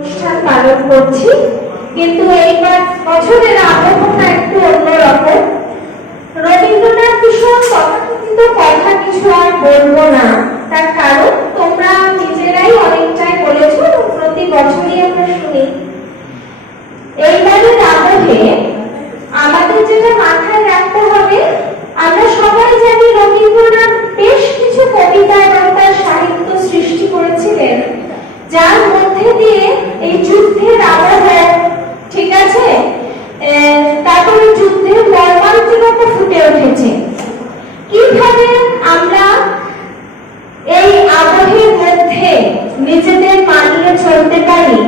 অনুষ্ঠান পালন করছি, কিন্তু এইবার বছরের আবহাওয়া একটু অন্যরকম। রবীন্দ্রনাথ ভীষণ তথাকথিত কথা কিছু আর বলবো না, তার কারণ তোমরা নিজেরাই অনেকটাই বলেছো, প্রতি বছরই আমরা শুনি। এইবারের আবহে আমাদের যেটা মাথায় রাখতে হবে, আমরা সবাই জানি রবীন্দ্রনাথ বেশ কিছু কবিতা এবং তার সাহিত্য সৃষ্টি করেছিলেন, যার মধ্যে দিয়ে এই যুদ্ধের আবহে, ঠিক আছে, তারপরে যুদ্ধের মর্মান্তিকতা ফুটে উঠেছে। কিভাবে আমরা এই আবহের মধ্যে নিজেদের মানিয়ে চলতে পারি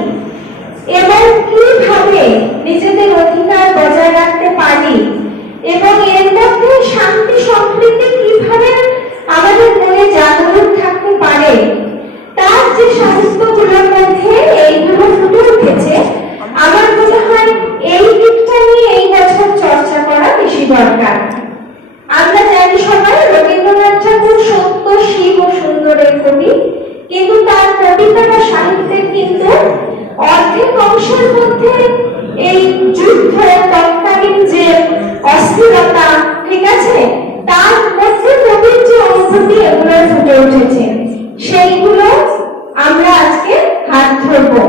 এবং কিভাবে নিজেদের অধিকার বজায় রাখতে পারি এবং এর মধ্যে শান্তি সম্প্রীতি কিভাবে আমাদের মনে জাগরণ থাকতে পারে, তার যে সাহিত্যগুলোর মধ্যে এইগুলো ফুটে উঠেছে, আমার মনে হয় এই দিকটা নিয়ে এই বছর চর্চা করা বেশি দরকার। আমরা জানি সবাই রবীন্দ্রনাথ ঠাকুর সত্য, শিব ও সুন্দরের কবি, কিন্তু তার কবিতা বা সাহিত্যের কিন্তু অর্ধেক অংশের মধ্যে এই যুদ্ধ, তৎকালীন যে অস্থিরতা, ঠিক আছে, তার মধ্যে কবির যে অনুভূতি, এগুলো ফুটে উঠেছে। সেইগুলো আমরা আজকে হাত ধরবো,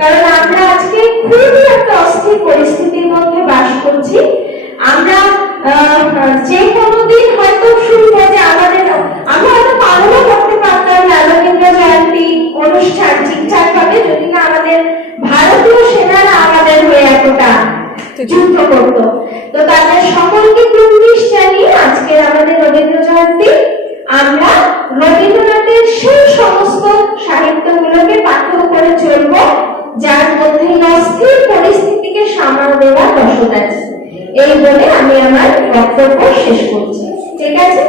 কারণ আমরা আজকে খুবই একটা অস্থির পরিস্থিতির মধ্যে বাস করছি। আমরা যে কোনোদিন হয়তো শুনবো যে আমরা হয়তো পালনও করতে পারতাম না রবীন্দ্র জয়ন্তী অনুষ্ঠান ঠিকঠাক ভাবে, যদি না আমাদের ভারতীয় সেনারা আমাদের হয়ে এতটা যুদ্ধ করত। তো তাদের সকলকে কুর্নিশ জানিয়ে আজকে আমাদের রবীন্দ্র জয়ন্তী, আমরা রবীন্দ্রনাথের সেই সমস্ত সাহিত্যগুলোকে পাঠ্য করে চলব, যার মধ্যে অস্থির পরিস্থিতিকে সামাল দেওয়া দশদ আছে। এই বলে আমি আমার বক্তব্য শেষ করছি। ঠিক আছে।